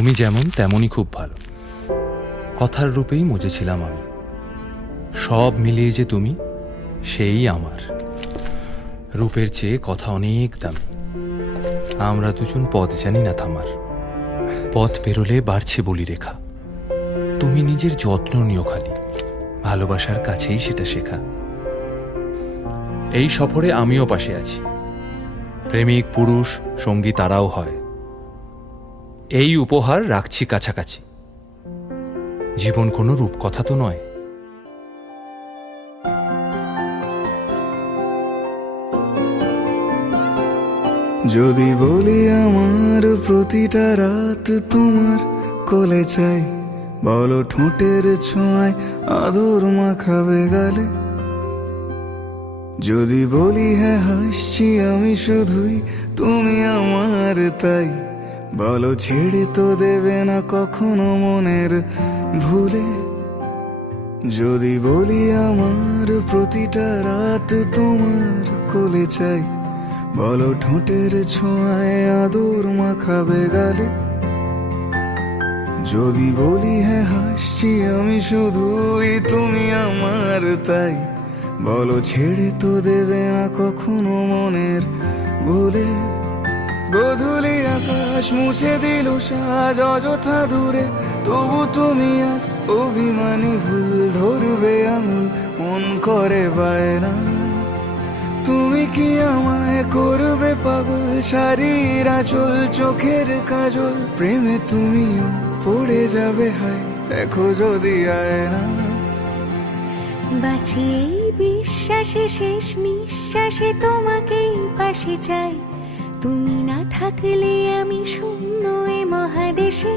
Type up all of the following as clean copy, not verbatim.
তুমি যেমন তেমনই খুব ভালো, কথার রূপেই মজেছিলাম আমি। সব মিলিয়ে যে তুমি, সেই আমার। রূপের চেয়ে কথা অনেক দামি। আমরা দুজন পথ জানি না থামার, পথ পেরোলে বাড়ছে বলি রেখা। তুমি নিজের যত্ন নিও খালি, ভালোবাসার কাছেই সেটা শেখা। এই সফরে আমিও পাশে আছি, প্রেমিক পুরুষ সঙ্গী তারাও হয়। এই উপহার রাখছি কাছাকাছি, জীবন কোনো রূপকথা তো নয়। যদি বলি আমার প্রতিটা রাত তোমার কোলে চাই, বলো ঠোঁটের ছোঁয়ায় আদর মাখাবে গালে। যদি বলি হ্যাঁ হাসছি আমি শুধুই, তুমি আমার তাই, বলো ছেড়ে তো দেবে না কখনো মনের ভুলে। যদি বলি আমার প্রতিটা রাত তোমার কোলে চাই, বলো ঠোঁটের ছোঁয়ায় আদর মাখাবে গালে। যদি বলি হ্যাঁ হাসছি আমি শুধুই, তুমি আমার তাই, বলো ছেড়ে তো দেবে না কখনো মনের ভুলে। গোধূলি আকাশ মুছে দিল সাজ অযথা দূরে, তবু তুমি আজ অভিমানী ভুল ধরবে আঙুল, মন করে বায়না। তুমি কি আমায় করবে পাগল, শাড়ির আঁচল চোখের কাজল, প্রেমে তুমিও পড়ে যাবে হায় দেখো যদি আয়না। বাঁচি এই বিশ্বাসে শেষ নিঃশ্বাসে তোমাকেই পাশে চাই, তুমি না থাকলে আমি শূন্য এ মহাদেশে।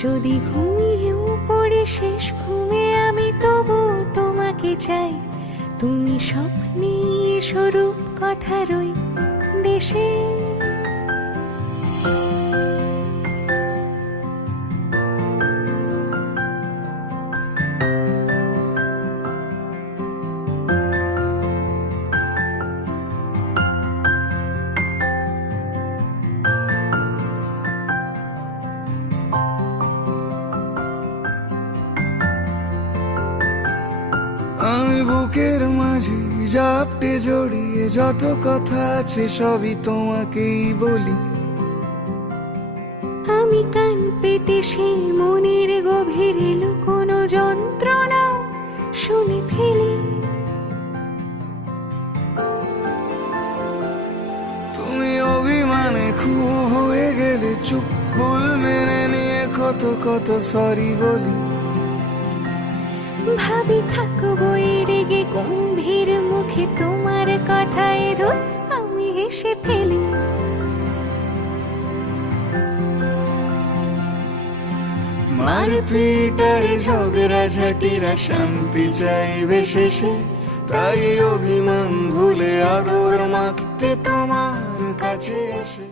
যদি ঘুমিয়েও পড়ে শেষ ঘুমে আমি তবু তোমাকে চাই, তুমি স্বপ্নে স্বরূপ কথার ওই দেশে। আমি বুকের মাঝে জাপটে জড়িয়ে যত কথা আছে সবই তোমাকেই বলি। আমি কান পেতে সেই মনের গভীরে লুকোনো যন্ত্রণা শুনে ফেলি। তুমি অভিমানে খুব হয়ে গেলে চুপ, ভুল মেনে নিয়ে কত কত সরি বলি। ভাবি থাকবো রেগে গম্ভীর মুখে তোমার কথায় ধর আমি হেসে ফেলি। মারপিট আর ঝগড়া ঝাঁটিরা শান্তি চাইবে শেষে, তাই অভিমান ভুলে আদর মাখতে তোমার কাছে এসে।